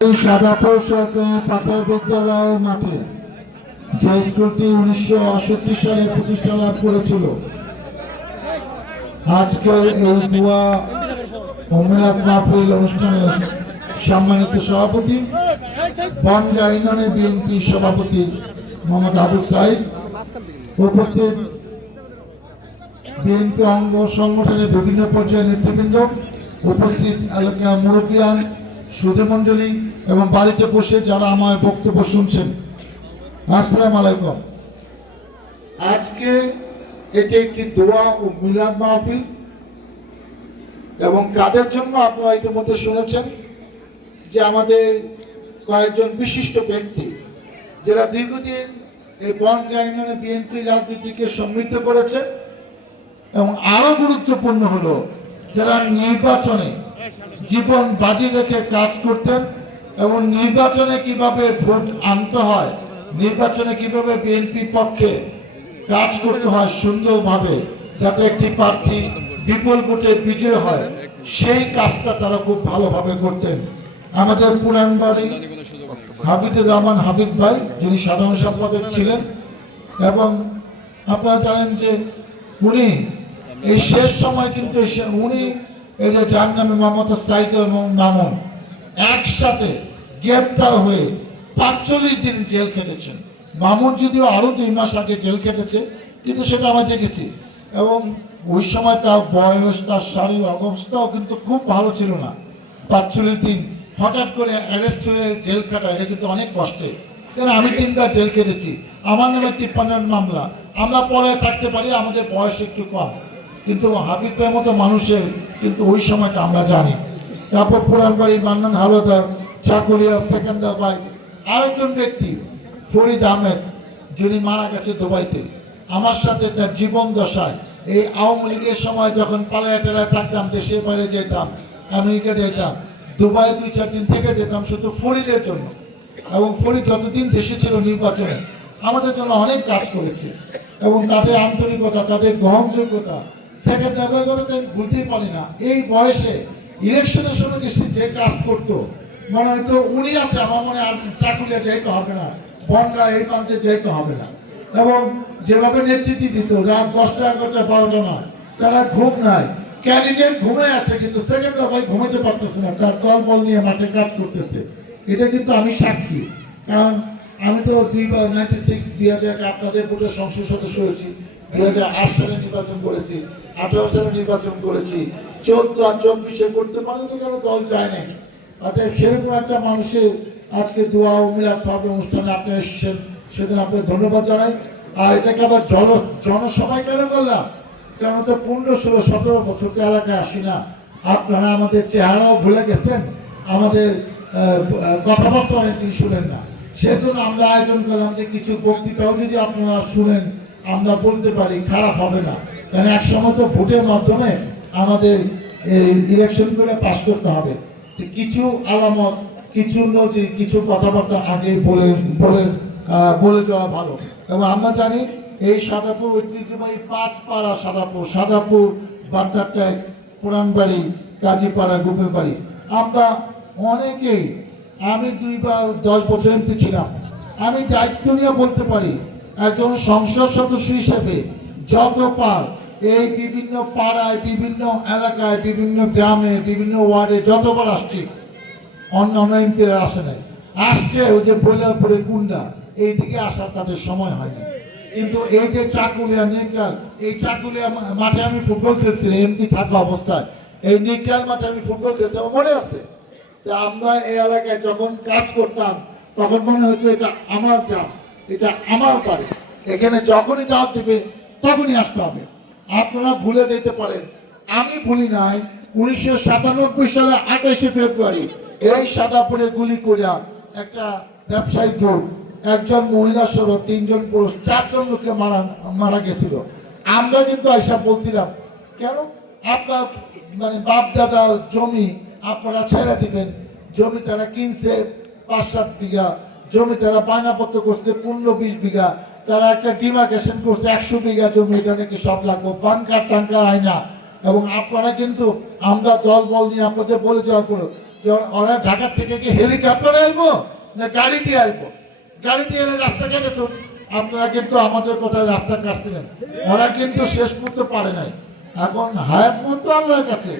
এই সাদাপুর সরকারি প্রাথমিক বিদ্যালয় মাঠে যে স্কুলটি 1968 সালে প্রতিষ্ঠা লাভ করেছিল, আজকের এই দোয়া ও মিলাদ মাহফিল অনুষ্ঠানের সম্মানিত সভাপতি বনগাঁ ইউনিয়নের বিএনপি সভাপতি মোহাম্মদ আবু সাইদ, উপস্থিত বিএনপি অঙ্গ সংগঠনের বিভিন্ন পর্যায়ের নেতৃবৃন্দ, উপস্থিত এলাকার মুরব্বিয়ান, সুধীমণ্ডলী এবং বাড়িতে বসে যারা আমার বক্তব্য শুনছেন, আসসালামু আলাইকুম। আজকে এটি একটি দোয়া ও মিলাদ মাহফিল এবং কাদের জন্য আপনারা ইতিমধ্যে শুনেছেন যে আমাদের কয়েকজন বিশিষ্ট ব্যক্তি যারা দীর্ঘদিন এই বনগাঁ ইউনিয়নের বিএনপি রাজনীতিকে সমৃদ্ধ করেছে এবং আরো গুরুত্বপূর্ণ হলো যারা নির্বাচনে জীবন বাজি রেখে কাজ করতেন এবং নির্বাচনে কিভাবে ভোট আনতে হয়, নির্বাচনে কিভাবে বিএনপি পক্ষে কাজ করতে হয় সুন্দরভাবে, যাতে একটি প্রার্থী বিপুল ভোটে বিজয় হয়, সেই কাজটা তারা খুব ভালোভাবে করতেন। আমাদের পুরানবাড়ি হাফিজুর রহমান হাফিজ ভাই, যিনি সাধারণ সম্পাদক ছিলেন, এবং আপনারা জানেন যে উনি এই শেষ সময় কিন্তু উনি এই যে যার নামে মোহাম্মদ সাইদ এবং মামুন একসাথে গ্রেপ্তার হয়ে ৪৫ দিন জেল খেটেছেন। মামুন যদিও আরো ২ মাস আগে জেল খেটেছে, কিন্তু সেটা আমরা দেখেছি। এবং ওই সময় তার বয়স, তার শারীরিক অবস্থাও কিন্তু খুব ভালো ছিল না। ৪৫ দিন হঠাৎ করে অ্যারেস্ট হয়ে জেল কাটা, এটা কিন্তু অনেক কষ্টে। কারণ আমি ৩বার জেল খেটেছি, আমার নামে ৫৩ মামলা। আমরা পরে থাকতে পারি, আমাদের বয়স একটু কম, কিন্তু হাফিজ ভাইয়ের মতো মানুষের কিন্তু ওই সময়টা আমরা জানি। তারপর পুরানবাড়ি মান্নান হাওলাদার, চাকুলিয়া সেকেন্দার ভাই, আরেকজন ব্যক্তি ফরিদ আহমেদ, যিনি মারা গেছে দুবাইতে। আমার সাথে তার জীবন দশায় এই আওয়ামী লীগের সময় যখন পালায়া টেলায় থাকতাম, দেশের বাইরে যেতাম, আমেরিকা যেতাম, দুবাই ২-৪ দিন থেকে যেতাম শুধু ফরিদের জন্য। এবং ফরিদ যতদিন দেশে ছিল নির্বাচনে আমাদের জন্য অনেক কাজ করেছে এবং তাদের আন্তরিকতা, তাদের গ্রহণযোগ্যতা, সেকেন্ডার কথা আমি ভুলতেই পারি না। এই বয়সে ইলেকশনের সময় যে কাজ করতো, মনে হয়তো উনি আছে, আমার মনে হয় চাকুলিয়া যাইতে হবে না, বনগাঁ এই প্রান্তে যাইতে হবে না। এবং যেভাবে নেতৃত্ব দিত, রাত 10টা 11টা 12টা না, তারা ঘুম নাই, ক্যান্ডিডেট ঘুমে আছে, কিন্তু সেকেন্ডার ভাই ঘুমাতে পারতেছে না, তার দল বল নিয়ে মাঠে কাজ করতেছে। এটা কিন্তু আমি সাক্ষী, কারণ আমি তো 2006 আপনাদের ভোটের সংসদ সদস্য হয়েছি, 2008 সালে নির্বাচন করেছি, 18 সালে নির্বাচন করেছি, 14 আর 24-এ করতে পারেনি কারণ দল চায় নাই। অতএব সেরকম একটা মানুষের আজকে দোয়া ও মিলাদ মাহফিল অনুষ্ঠানে আপনি এসেছেন, সেজন্য আপনাকে ধন্যবাদ জানাই। আর এটাকে আবার জনসভায় কেন বললাম, কারণ তো 15-16-17 বছর তো এলাকায় আসি না, আপনারা আমাদের চেহারাও ভুলে গেছেন, আমাদের কথাবার্তা অনেকদিন শুনেন না। সেজন্য আমরা আয়োজন করলাম যে কিছু বক্তৃতাও যদি আপনারা শুনেন, আমরা বলতে পারি, খারাপ হবে না। কারণ এক সময় তো ভোটের মাধ্যমে আমাদের ইলেকশন করে পাস করতে হবে। কিছু আলামত, কিছু নজির, কিছু কথাবার্তা আগে বলে যাওয়া ভালো। এবং আমরা জানি এই সাদাপুর ঐতিহ্যবাহী 5 পাড়া সাদাপুর, বান্দারটাই, পুরানবাড়ি, কাজীপাড়া, গুপের বাড়ি, আমরা অনেকেই, আমি 2 বা 10 বছর এমপি ছিলাম, আমি দায়িত্ব নিয়ে বলতে পারি একজন সংসদ সদস্য হিসেবে যতবার এই বিভিন্ন পাড়ায়, বিভিন্ন এলাকায়, বিভিন্ন গ্রামে, বিভিন্ন ওয়ার্ডে যতবার আসছি, অন্য এমপিরা আসে নাই, আসছে ওই যে বলিয়াপুরে কুন্ডা, এইদিকে আসার তাদের সময় হয়নি। কিন্তু এই যে চাকুলিয়া, নিকলাল, এই চাকুলিয়া মাঠে আমি ফুটবল খেলছি এমপি থাকা অবস্থায়, এই নিকলাল মাঠে আমি ফুটবল খেলছি, আমার মনে আছে। আমরা এই এলাকায় যখন কাজ করতাম তখন মনে হতো এটা আমার গ্রাম, এটা আমার বাড়ি, এখানে যখনই চাপ দিবে তখনই আসতে হবে। আপনারা ভুলে যেতে পারেন, আমি ভুলি নাই 1997 সালে 28শে ফেব্রুয়ারি এই সাদাপুরে গুলি করিয়া একটা ব্যবসায়িক গ্রুপ, একজন মহিলা সহ 3 জন পুরুষ, 4 জন লোককে মারা গেছিল। আমরা কিন্তু এসব বলছিলাম, কেন আপনার মানে বাপ দাদা জমি আপনারা ছেড়ে দিবেন, জমি তারা কিনছে 5-7 বিঘা, জমি তারা বায়নাপত্র করছে 15-20 বিঘা, তারা একটা ডিমার্কেশন করছে 100 বিঘা জমি, এটা নাকি সব লাগবে, বানকার টাঙ্কার আয়না। এবং আপনারা কিন্তু আমরা দল বল নিয়ে আপনাদের বলে যাওয়ার পর যে ওরা ঢাকা থেকে কি হেলিকপ্টারে আসবো না গাড়ি দিয়ে আসবো? গাড়ি দিয়ে এলে রাস্তা কেটেছ, আপনারা কিন্তু আমাদের কোথায় রাস্তা কাটছিলেন, ওরা কিন্তু শেষ করতে পারে নাই। এখন হায়াত মতো আল্লাহর কাছে,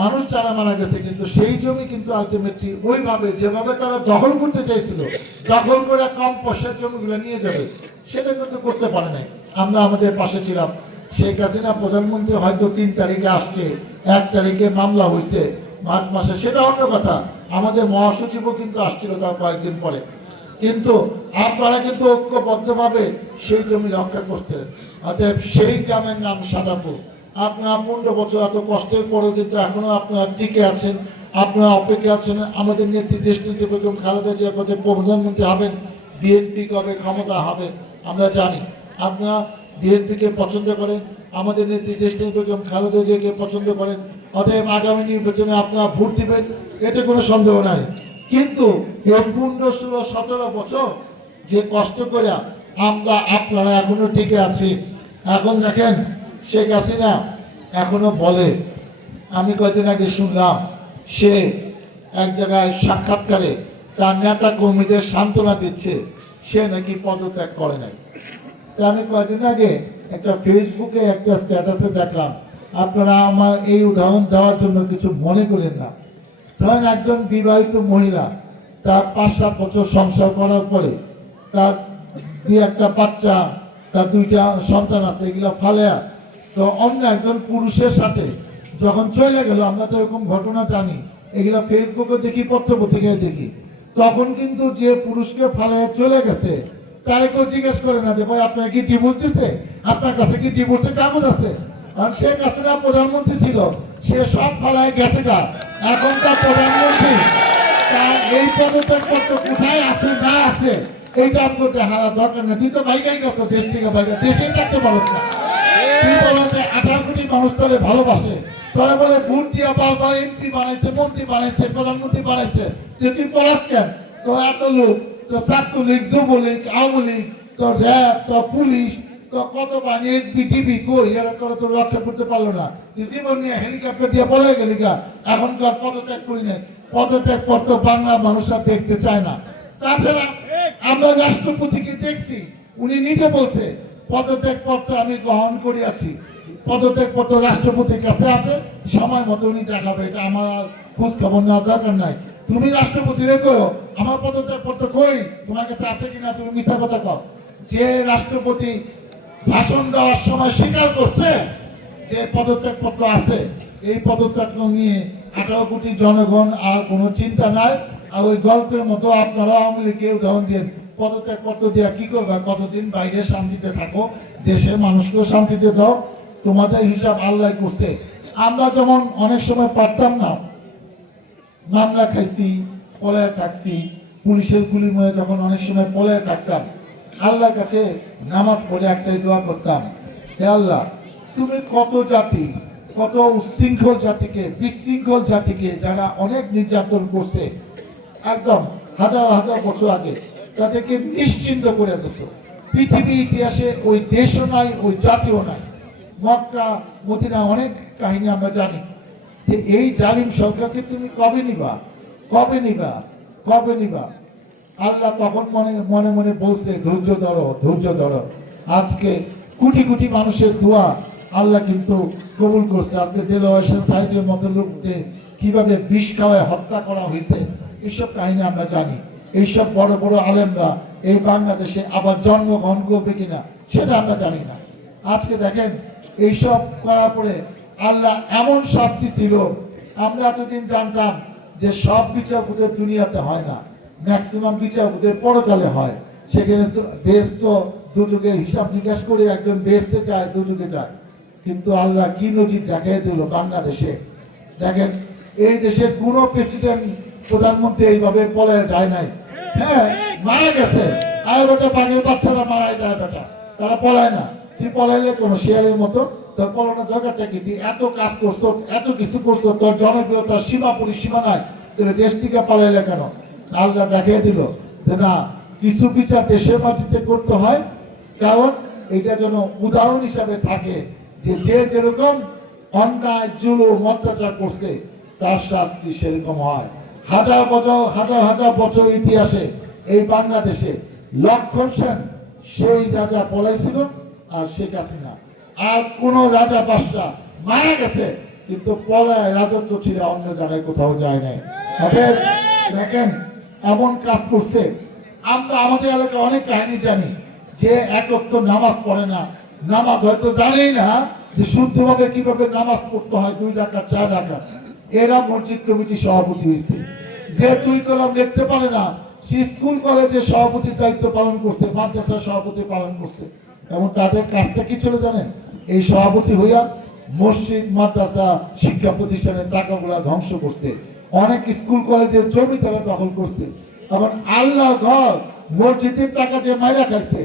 মানুষ যারা মারা গেছে, কিন্তু সেই জমি কিন্তু আলটিমেটলি ওইভাবে যেভাবে তারা দখল করতে চাইছিল, দখল করে কম পয়সার জমিগুলো নিয়ে যাবে, সেটা কিন্তু করতে পারে নাই। আমরা আমাদের পাশে ছিলাম। শেখ হাসিনা প্রধানমন্ত্রী হয়তো 3 তারিখে আসছে, 1 তারিখে মামলা হয়েছে মার্চ মাসে, সেটা অন্য কথা। আমাদের মহাসচিবও কিন্তু আসছিল তার কয়েকদিন পরে। কিন্তু আপনারা কিন্তু ঐক্যবদ্ধভাবে সেই জমি রক্ষা করছিলেন। অতএব সেই গ্রামের নাম সাদাপুর। আপনারা 15 বছর এত কষ্টের পরেও কিন্তু এখনো আপনারা টিকে আছেন, আপনারা অপেক্ষা আছেন আমাদের নেত্রী দেশনেত্রী বেগম খালেদা জিয়া কবে প্রধানমন্ত্রী হবেন, বিএনপি কবে ক্ষমতা হবে। আমরা জানি আপনারা বিএনপিকে পছন্দ করেন, আমাদের নেত্রী দেশনেত্রী বেগম খালেদা জিয়াকে পছন্দ করেন। অতএব আগামী নির্বাচনে আপনারা ভোট দিবেন, এতে কোনো সন্দেহ নাই। কিন্তু এই 15, 16, 17 বছর যে কষ্ট করে আমরা আপনারা এখনো টিকে আছি। এখন দেখেন শেখ হাসিনা এখনো বলে, আমি কয়েকদিন আগে শুনলাম সে এক জায়গায় সাক্ষাৎকারে তার নেতা কর্মীদের সান্ত্বনা দিচ্ছে সে নাকি পদত্যাগ করে নাই। তো আমি কয়েকদিন আগে একটা ফেসবুকে একটা স্ট্যাটাসে দেখলাম, আপনারা আমার এই উদাহরণ দেওয়ার জন্য কিছু মনে করেন না। ধরেন একজন বিবাহিত মহিলা, তার 5-7 বছর সংসার করার পরে তার 2-1টা বাচ্চা, তার 2টা সন্তান আছে, এগুলো ফালেয়া তো অন্য একজন পুরুষের সাথে যখন চলে গেল, আমরা তো এরকম ঘটনা জানি, এগুলো ফেসবুকে দেখি, পত্রপত্রিকায় দেখি, তখন কিন্তু যে পুরুষকে ফালেয়া চলে গেছে তাই কেউ জিজ্ঞেস করে না যে ভাই আপনার কি ডিভোর্স দিছে, আপনার কাছে কি ডিভোর্সের কাগজ আছে? কারণ শেখ হাসিনা প্রধানমন্ত্রী ছিল, সে সব ফালায় গেছে গা। এখন তার প্রধানমন্ত্রী, তার এই পদত্যাগপত্র কোথায় আছে না আছে এইটা আপনার হারা দরকার না। তুই তো বাইকাই গেছো দেশ থেকে, বাইরে দেশে থাকতে পারো না। তুই বলো যে 18 কোটি মানুষ তোরে ভালোবাসে, তোরা বলে ভোট দিয়া বাবা এমপি বানাইছে, মন্ত্রী বানাইছে, প্রধানমন্ত্রী বানাইছে, তুই পলাস কেন? তো এত লোক, তো ছাত্রলীগ, যুবলীগ, আওয়ামী লীগ, তো র্যাব, তো পুলিশ, তো কত বানি এসবি টিভি, কই এরা তোরা তো রক্ষা করতে পারলো না। তুই জীবন নিয়ে হেলিকপ্টার দিয়ে পড়ে গেলি গা। এখনকার পদত্যাগ করি নাই, পদত্যাগ পত্র বাংলা মানুষরা দেখতে চায় না। তাছাড়া আমরা রাষ্ট্রপতিকে দেখছি, উনি নিজে বলছে পদত্যাগ পত্র আমি গ্রহণ করিয়াছি, পদত্যাগ পত্র রাষ্ট্রপতির কাছে আছে, সময় মতো উনি দেখাবে। এটা আমার খোঁজ খবর নেওয়ার দরকার নাই। তুমি রাষ্ট্রপতি রেখো, আমার পদত্যাগ পত্র কই তোমার কাছে আছে কিনা তুমি মিথ্যা কথা কও। যে রাষ্ট্রপতি ভাষণ দেওয়ার সময় স্বীকার করছে যে পদত্যাগ পত্র আছে, এই পদত্যাগ নিয়ে 18 কোটি জনগণ আর কোনো চিন্তা নাই। আর ওই গল্পের মতো আপনারা আওয়ামী লীগকে উদাহরণ দিয়ে পদত্যাগ পত্র দিয়ে কি করবে, কতদিন বাইরে শান্তিতে থাকো, দেশের মানুষকেও শান্তিতে দাও, তোমাদের হিসাব আল্লাহ করছে। আমরা যেমন অনেক সময় পারতাম না, মামলা খাইছি, পলায় থাকছি, পুলিশের গুলি ময়ে যখন অনেক সময় পলায় থাকতাম, আল্লাহর কাছে নামাজ পড়ে একটাই দোয়া করতাম, হে আল্লাহ তুমি কত জাতি, কত উচ্ছৃঙ্খল জাতিকে, বিশৃঙ্খল জাতিকে যারা অনেক নির্যাতন করছে একদম হাজার হাজার বছর আগে, তাদেরকে নিশ্চিন্ত করে দিয়েছো। পৃথিবীর ইতিহাসে ওই দেশও নাই, ওই জাতিও নাই। মক্কা মদিনা অনেক কাহিনী আমরা জানি। যে এই জালিম সরকারকে তুমি কবে নিবা, কবে নিবা, কবে নিবা? আল্লাহ তখন মনে মনে মনে বলছে ধৈর্য ধরো, ধৈর্য ধরো। আজকে কোটি কোটি মানুষের দোয়া আল্লাহ কিন্তু কবুল করছে। আজকে দেলোয়ার সাহেবের মতো লোকদের কিভাবে বিষ খাওয়ায় হত্যা করা হয়েছে, এইসব কাহিনী আমরা জানি। এইসব বড় বড় আলেমরা এই বাংলাদেশে আবার জন্মগ্রহণ করবে কিনা সেটা আমরা জানি না। আজকে দেখেন এইসব করার পরে আল্লাহ এমন শাস্তি দিল। আমরা এতদিন জানতাম যে সব বিচারপতির দুনিয়াতে হয় না, ম্যাক্সিমাম বিচারপতির পরকালে হয়। সেখানে বেহেশত দুযুগের হিসাব নিকাশ করে একজন বেহেশতে যায়, দুযুগে যায়। কিন্তু আল্লাহ কি নজির দেখাই দিল বাংলাদেশে। দেখেন এই দেশের কোনো প্রেসিডেন্ট, প্রধানমন্ত্রী এইভাবে পলায় যায় নাই। হ্যাঁ মারা গেছে, আর বেটা বাঘের বাচ্চারা মারা যায়, বেটা তারা পলায় না। তুই পলাইলে কোনো শেয়ারের মতো, তোর পলানোর দরকারটা কি? তুই এত কাজ করছো, এত কিছু করছো, তোর জনপ্রিয়তার সীমা পরিসীমা নাই, তোর দেশ থেকে পালাইলে কেন? আল্লাহ দেখিয়ে দিল যে না, কিছু বিচার দেশের মাটিতে করতে হয়, কারণ এটা যেন উদাহরণ হিসাবে থাকে যে যে যেরকম অন্যায় জুলুম অত্যাচার করছে তার শাস্তি সেরকম হয়। হাজার হাজার বছর ইতিহাসে এই বাংলাদেশে লক্ষণ সেন সেই রাজা পলাইছিল আর শেখ হাসিনা, আর কোন রাজা বাদশা মারা গেছে কিন্তু পলায় রাজত্ব ছিল অন্য জায়গায় কোথাও যায় নাই। অতএব দেখেন এমন কাজ করছে। আমরা আমাদের এলাকায় অনেক কাহিনী জানি যে এক ওয়াক্ত নামাজ পড়ে না, নামাজ হয়তো জানেই না যে শুদ্ধভাবে কিভাবে নামাজ পড়তে হয়, 2 রাকাত 4 রাকাত। এরা মসজিদ কমিটি সভাপতি হয়েছে। যে 2 কলম লিখতে পারে না সে স্কুল কলেজে সভাপতির দায়িত্ব পালন করছে, মাদ্রাসার সভাপতি পালন করছে, এবং তাদের কাজটা কি ছিল জানেন? এই সভাপতি হইয়া মসজিদ মাদ্রাসা শিক্ষা প্রতিষ্ঠানের টাকাগুলা ধ্বংস করছে, অনেক স্কুল কলেজের জমি তারা দখল করছে। এখন আল্লাহ ঘর মসজিদের টাকা যে মাইরা খাইছে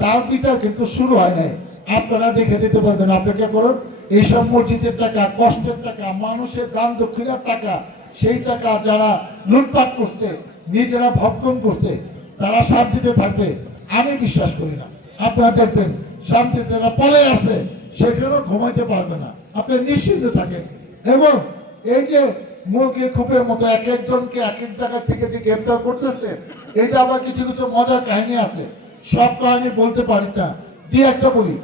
তার বিচার কিন্তু শুরু হয় নাই। আপনারা দেখে যেতে পারবেন, অপেক্ষা করুন। এইসব মসজিদের টাকা, কষ্টের টাকা, মানুষের দান দক্ষিণার টাকা, সেই টাকা যারা লুটপাট করছে, নিজেরা ভক্ষণ করছে, তারা শান্তিতে থাকবে আমি বিশ্বাস করি না। আপনারা দেখবেন শান্তিতে যারা পলে আছে সেখানেও ঘুমাইতে পারবে না। আপনি নিশ্চিন্ত থাকেন। এবং এই যে মুরগির খোপের মতো এক একজনকে এক এক জায়গা থেকে যে গ্রেপ্তার করতেছে, এটা আবার কিছু কিছু মজার কাহিনী আছে, সব কাহিনী বলতে পারি না, দিয়ে একটা বলি।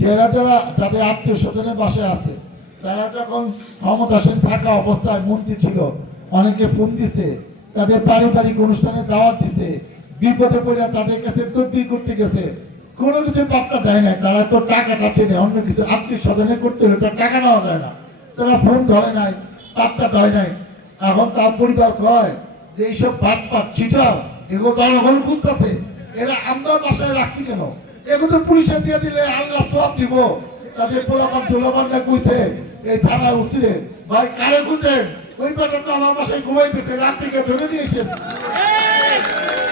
যারা যাদের আত্মীয় স্বজনের বাসায় আছে, তারা যখন ক্ষমতাসীন থাকা অবস্থায় মন্ত্রী ছিল, অনেকে ফোন দিছে, তাদের পারিবারিক অনুষ্ঠানে দাওয়াত দিছে, বিপদে পড়ে তাদের কাছে তদবির করতে গেছে, কোনো কিছু পাত্তা দেয় না। তারা তো টাকাটা চেনে, অন্য কিছু আত্মীয় স্বজনে করতে হলে তার টাকা নেওয়া যায় না, তারা ফোন ধরে নাই, পাত্তা দেয় নাই। এখন তার পরিবার কয় যে এইসব ভাত চিটাও এগুলো জনগণ খুঁজতেছে, এরা আমরা বাসায় রাখছি কেন? এগুলো তো পুলিশে দিয়ে দিলে আল্লাহ সব দিব। তাদের পোলাপান টোলাপানটা কইছে এই থানা উচিলে, ভাই কারে খুঁজেন? ওই বেটা তো আমার বাসায় ঘুমাইতেছে, রাত থেকে ধরে নিয়েছেন।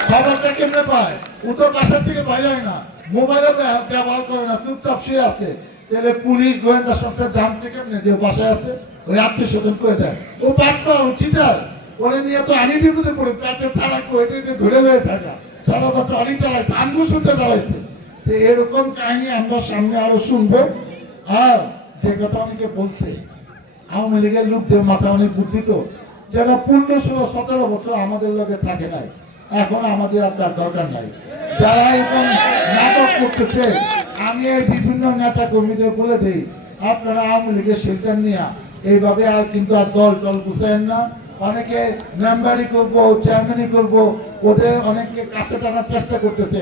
খবরটা কেমনে পায়? ও তো বাসার থেকে বাইরে হয় না, মোবাইলও ব্যবহার করে না, চুপচাপ শুয়ে আছে। তাহলে পুলিশ গোয়েন্দা সংস্থা জানছে কেমনে যে বাসায় আছে? ওই আত্মীয় স্বজন করে দেয়। ও পাত্র চিটার, ওরে নিয়ে তো আমি বিপদে পড়ে কাছে থানা করে ধরে হয়ে থাকা, সারা বছর অনেক চালাইছে, আঙ্গুর শুনতে চালাইছে। তো এরকম কাহিনী আমরা সামনে আরো শুনবো। আর যে কথা অনেকে বলছে আওয়ামী লীগের লোকদের মাথা অনেক বুদ্ধি, তো যারা 15-17 বছর আমাদের লোকে থাকে নাই, এখন আমাদের আর তার দরকার নাই। যারা এখন নাটক করতেছে, আমি এই বিভিন্ন নেতা কর্মীদের বলে দিই, আপনারা আওয়ামী লীগের শেল্টার নিয়ে এইভাবে আর কিন্তু আর দল গুছায়েন না। অনেকে মেম্বারি করবো, চেয়ারম্যানি করবো, ওদের অনেককে কাছে টানার চেষ্টা করতেছে।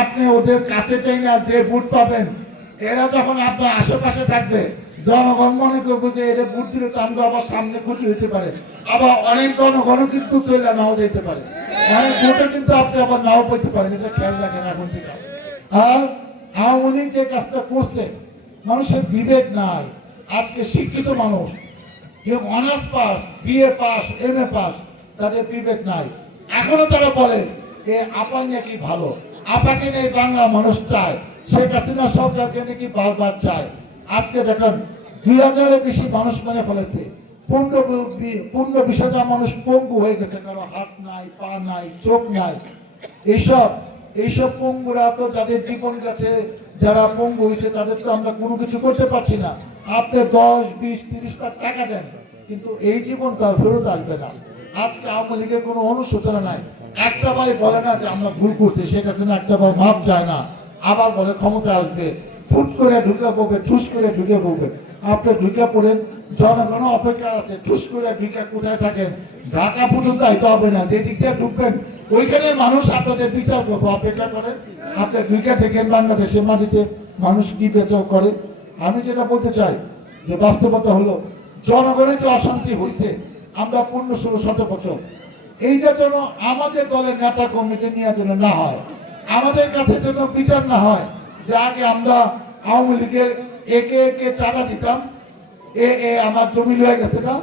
আপনি ওদের কাছে টেনে যে ভোট পাবেন, এরা যখন আপনার আশেপাশে থাকবে, জনগণ মনে করবো যে এদের ভোট দিলে তো আমরা আবার সামনে ক্ষতি হইতে পারে, আবার অনেক জনগণও কিন্তু চলে নাও যেতে পারে, অনেক ভোটে কিন্তু আপনি আবার নাও পেতে পারেন। এটা খেয়াল রাখেন এখন থেকে। আর আওয়ামী লীগ যে কাজটা করছে, মানুষের বিবেক নাই। আজকে শিক্ষিত মানুষ, কেউ honours pass, BA pass, MA pass, তাদের বিবেক নাই। এখনো তারা বলেন এ আপা নাকি ভালো, আপাকে নেই বাংলা মানুষ চায়, শেখ হাসিনা সরকারকে নাকি বারবার চায়। আজকে দেখেন 2000-এর বেশি মানুষ মেরে ফেলেছে, 15-20 হাজার মানুষ পঙ্গু হয়ে গেছে, কারো হাত নাই, পা নাই, চোখ নাই। এইসব পঙ্গুরা তো যাদের জীবন গেছে, যারা পঙ্গু হয়েছে, তাদের তো আমরা কোনো কিছু করতে পারছি না। আপনি 10, 20, 30 লাখ টাকা দেন, কিন্তু এই জীবন তো আর ফেরত আসবে না। আজকে আওয়ামী লীগের কোনো অনুশোচনা নাই। একটা ভাই বলে না যে আমরা ভুল করছি, শেখ হাসিনা একটা ভাই মাপ চায় না, আবার বলে ক্ষমতা আসবে, ফুট করে ঢুকে পড়বে, ঠুস করে ঢুকে পড়বে। আপনি ঢুকে পড়েন, জনগণ অপেক্ষা আছে, ঠুস করে ঢুকে কোথায় থাকেন? ঢাকা পর্যন্ত আইতে হবে না, যে দিক দিয়ে ঢুকবেন ওইখানে মানুষ আপনাদের বিচার করবো, অপেক্ষা করেন। আপনি ঢুকে দেখেন বাংলাদেশের মাটিতে মানুষ কি বেচাও করে। আমি যেটা বলতে চাই যে বাস্তবতা হলো, জনগণের যে অশান্তি হয়েছে আমরা 15-16 বছর, এইটা যেন আমাদের দলের নেতা কর্মীকে নিয়ে যেন না হয়, আমাদের কাছে যেন বিচার না হয় যে আগে আমরা আওয়ামী লীগের একে একে চাঁদা দিতাম, আমার জমি হয়ে গেছে না,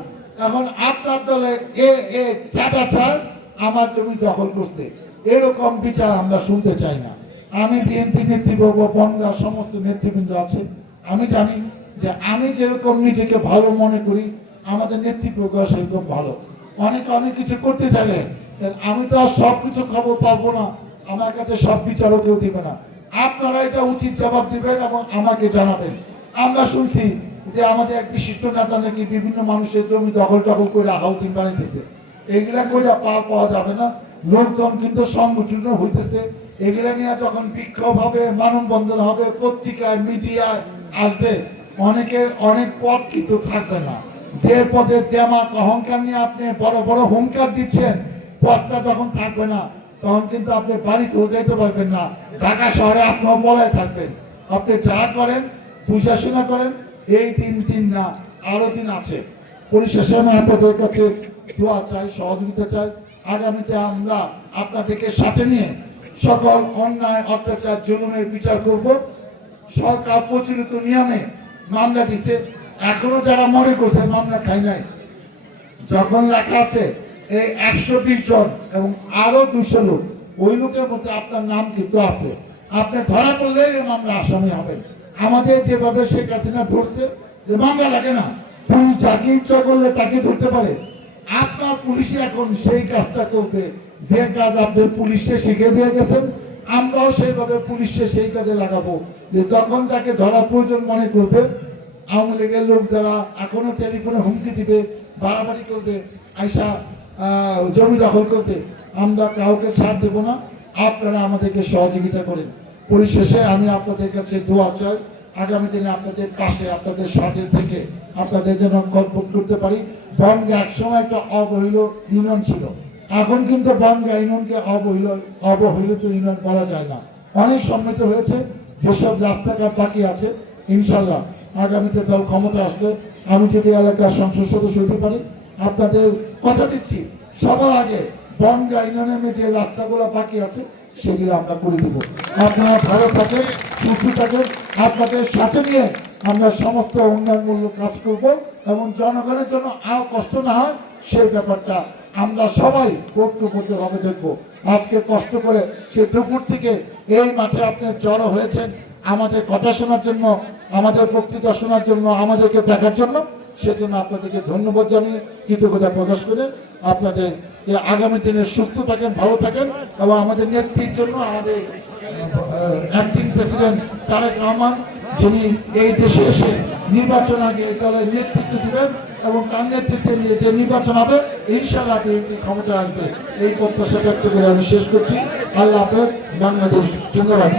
এখন আপনার দলে চাঁদা ছাড় আমার জমি দখল করছে, এরকম বিচার আমরা শুনতে চাই না। আমি বিএনপি নেতৃবর্গ, বনগাঁ সমস্ত নেতৃবৃন্দ আছে, আমি জানি যে আমি যেরকম নিজেকে ভালো মনে করি, আমাদের নেতৃবর্গ সেরকম ভালো। অনেক কিছু করতে চাইলে আমি তো আর সব কিছু খবর পাবো না, আমার কাছে সব বিচারও কেউ দিবে না। আপনারা এটা উচিত জবাব দিবেন এবং আমাকে জানাবেন। আমরা শুনছি যে আমাদের এক বিশিষ্ট নেতা নাকি বিভিন্ন মানুষের জমি দখল করে হাউসিং বানাইতেছে। এগুলা করে পাওয়া যাবে না। লোকজন কিন্তু সংগঠিত হইতেছে, এগুলা নিয়ে যখন বিক্ষোভ হবে, মানববন্ধন হবে, পত্রিকায় মিডিয়ায় আসবে, অনেক পদ কিন্তু থাকবে না। যে পদের দেমাক অহংকার নিয়ে আপনি বড় বড় হুঙ্কার দিচ্ছেন, পদটা যখন থাকবে না তখন কিন্তু আপনি বাড়িতেও যেতে পারবেন না, ঢাকা শহরে আপনিও পড়ায় থাকবেন। আপনি যা করেন বুঝাশোনা করেন, এই দিন না আরো দিন আছে। পরিশেষে আমি আপনাদের কাছে দোয়া চাই, সহযোগিতা চাই। আগামীতে আমরা আপনাদেরকে সাথে নিয়ে সকল অন্যায় অত্যাচার জুলুমের বিচার করব। সরকার প্রচলিত নিয়মে মামলা দিছে, এখনো যারা মনে করছে মামলা খাই নাই, যখন লেখা আছে এই 120 জন এবং আরো 200 লোক, ওই লোকের মধ্যে আপনার নাম কিন্তু আছে। আপনি ধরা পড়লে এই মামলা আসামি হবেন। আমাদের যেভাবে শেখ হাসিনা ধরছে, যে মামলা লাগে না, পুলিশ যাকে ইচ্ছা করলে তাকে ধরতে পারে। আপনার পুলিশই এখন সেই কাজটা করবে যে কাজ আপনি পুলিশকে শিখে দিয়ে গেছেন। আমরাও সেইভাবে পুলিশকে সেই কাজে লাগাবো, যে যখন তাকে ধরা প্রয়োজন মনে করবে, আওয়ামী লীগের লোক যারা এখনো টেলিফোনে হুমকি দিবে, বাড়াবাড়ি করবে, আইসা জমি দখল করবে, আমরা কাউকে ছাড় দেব না। আপনারা আমাদেরকে সহযোগিতা করেন। পরিশেষে আমি আপনাদের কাছে দোয়া চাই, আগামী দিনে আপনাদের পাশে, আপনাদের সাথে থেকে আপনাদের যেন কল্পনা করতে পারি। বনগা একসময় একটা অবহেলিত ইউনিয়ন ছিল, এখন কিন্তু বনগা ইউনিয়নকে অবহেলিত ইউনিয়ন বলা যায় না, অনেক সম্মিলিত হয়েছে। যেসব রাস্তাঘাট বাকি আছে, ইনশাল্লাহ আগামীতে দল ক্ষমতা আসলে আমি যদি এলাকার সংসদ সদস্য হতে পারি, আপনাদের কথা দিচ্ছি সবার আগে বনগা ইউনিয়নের যে রাস্তাগুলো বাকি আছে সেগুলো আমরা করে দেবো। আপনারা ভালো থাকেন, সুস্থ থাকেন, আপনাদের সাথে নিয়ে আমরা সমস্ত উন্নয়নমূলক কাজ করব এবং জনগণের জন্য আর কষ্ট না হয় সেই ব্যাপারটা আমরা সবাই ঐক্যবদ্ধভাবে দেখবো। আজকে কষ্ট করে সে দুপুর থেকে এই মাঠে আপনি জড়ো হয়েছেন আমাদের কথা শোনার জন্য, আমাদের বক্তৃতা শোনার জন্য, আমাদেরকে দেখার জন্য। সেজন্য আপনাদেরকে ধন্যবাদ জানিয়ে কৃতজ্ঞতা প্রকাশ করে আপনাদের আগামী দিনে সুস্থ থাকেন, ভালো থাকেন এবং আমাদের নেতৃত্বের জন্য আমাদের অ্যাক্টিং প্রেসিডেন্ট তারেক রহমান, যিনি এই দেশে এসে নির্বাচন আগে দলের নেতৃত্ব দিবেন এবং তার নেতৃত্বে নিয়ে যে নির্বাচন হবে ইনশাআল্লাহ বিএনপি ক্ষমতা আসবে, এই প্রত্যাশা ব্যক্ত করে আমি শেষ করছি। আল্লাহ হাফেজ। বাংলাদেশ জিন্দাবাদ।